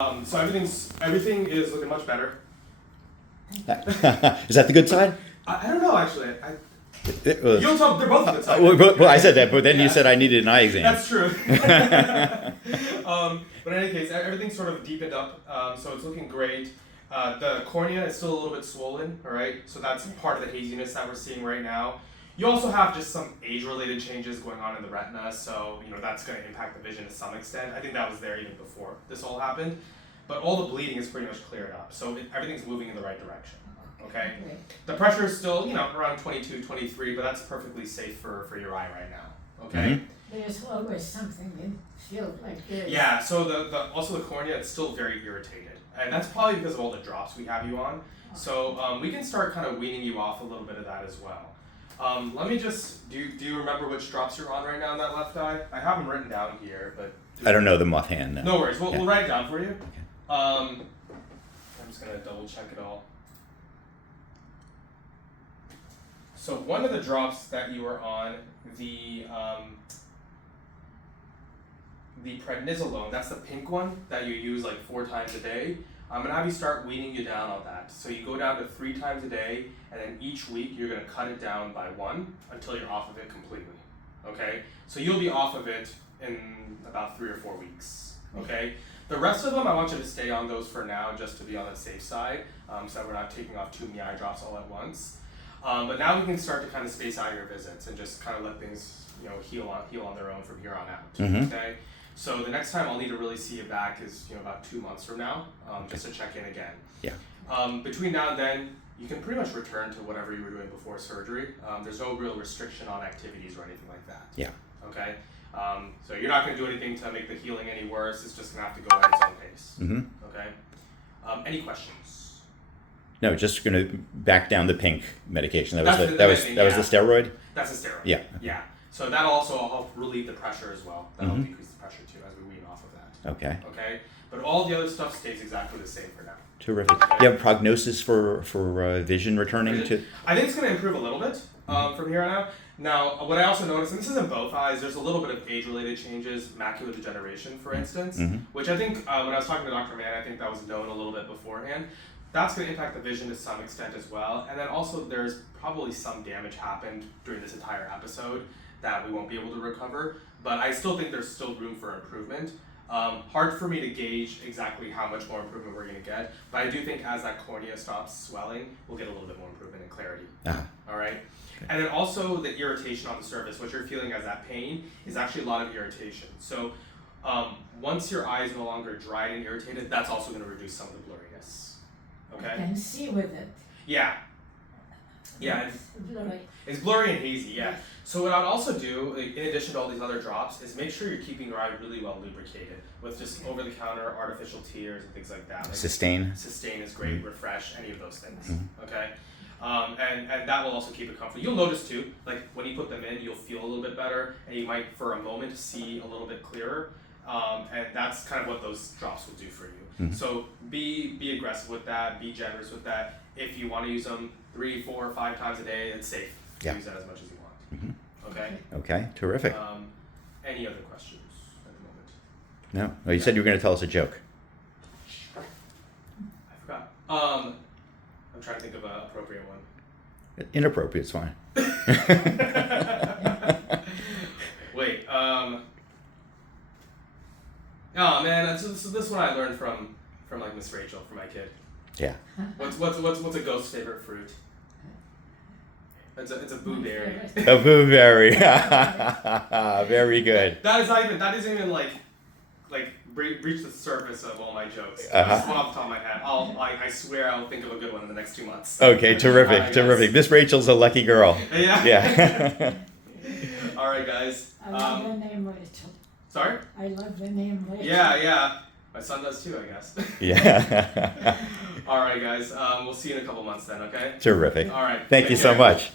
So everything is looking much better. Is that the good side? I don't know actually. It was- You'll tell. They're both the good side. well, I said that, but then you Yeah. said I needed an eye exam. That's true. But in any case, everything's sort of deepened up, so it's looking great. The cornea is still a little bit swollen, all right? So that's part of the haziness that we're seeing right now. You also have just some age-related changes going on in the retina, so that's going to impact the vision to some extent. I think that was there even before this all happened, but all the bleeding is pretty much cleared up, so everything's moving in the right direction. Okay, the pressure is still around 22, 23, but that's perfectly safe for your eye right now. Okay. Mm-hmm. There's always something you feel like this. Yeah. So also the cornea, it's still very irritated, and that's probably because of all the drops we have you on. So we can start kind of weaning you off a little bit of that as well. Let me just do you remember which drops you're on right now in that left eye? I have them written down here, but I don't know them offhand. No. No worries. We'll Yeah. write it down for you. I'm just gonna double check it all. So one of the drops that you were on, the prednisolone, that's the pink one that you use like 4 times a day. I'm gonna have you start weaning you down on that. So you go down to 3 times a day, and then each week you're gonna cut it down by 1 until you're off of it completely. Okay? So you'll be off of it in about 3 or 4 weeks. Okay? The rest of them, I want you to stay on those for now, just to be on the safe side, so that we're not taking off too many eye drops all at once. But now we can start to kind of space out your visits and just kind of let things, heal on their own from here on out. Mhm. Okay. So the next time I'll need to really see you back is about 2 months from now, just to check in again. Yeah. Between now and then, you can pretty much return to whatever you were doing before surgery. There's no real restriction on activities or anything like that. Yeah. Okay. So you're not going to do anything to make the healing any worse. It's just going to have to go at its own pace. Mm-hmm. Okay. Any questions? No, just going to back down the pink medication. That That's was the that was thing, that was the steroid. That's a steroid. Yeah. Yeah. So that'll also help relieve the pressure as well. That'll Mhm. decrease the pressure too as we wean off of that. Okay. Okay. But all the other stuff stays exactly the same for now. Terrific. Do you have a prognosis for vision returning to? I think it's going to improve a little bit from here on out. Now, what I also noticed, and this is in both eyes, there's a little bit of age-related changes, macular degeneration, for instance, Mhm. which I think when I was talking to Dr. Mann, I think that was known a little bit beforehand. That's going to impact the vision to some extent as well. And then also there's probably some damage happened during this entire episode that we won't be able to recover. But I still think there's still room for improvement. Hard for me to gauge exactly how much more improvement we're going to get. But I do think as that cornea stops swelling, we'll get a little bit more improvement in clarity. Ah. All right. And then also the irritation on the surface, what you're feeling as that pain is actually a lot of irritation. So once your eye is no longer dried and irritated, that's also going to reduce some of the blurriness. I Okay? can see with it. Yeah. Yeah, It's blurry. it's blurry and hazy, yeah. So what I'd also do, like, in addition to all these other drops, is make sure you're keeping your eye really well lubricated with just over-the-counter artificial tears and things like that. Like Sustain. Sustain is great, refresh, any of those things, okay? And that will also keep it comfortable. You'll notice too, like when you put them in, you'll feel a little bit better, and you might for a moment see a little bit clearer, and that's kind of what those drops will do for you. So be aggressive with that, be generous with that. If you want to use them 3, 4, 5 times a day, it's safe. Yeah. Use that as much as you want. Okay. Okay. Terrific. Any other questions at the moment? No. Well, you said you were going to tell us a joke. I forgot. I'm trying to think of an appropriate one. Inappropriate's fine. Wait. Oh man, so this one I learned from like Miss Rachel, from my kid. Yeah. What's a ghost's favorite fruit? It's a blueberry. A blueberry. Very good. That isn't even like breach the surface of all my jokes. Just one off the top of my head. I swear I'll think of a good one in the next 2 months. Okay. Terrific. Guys. Terrific. Miss Rachel's a lucky girl. Yeah. Yeah. All right, guys. I love the name Rachel. Sorry? I love the name Rachel. Yeah. My son does too, I guess. Yeah. All right, guys. We'll see you in a couple months then, okay? Terrific. All right. Thank Take you so care. much.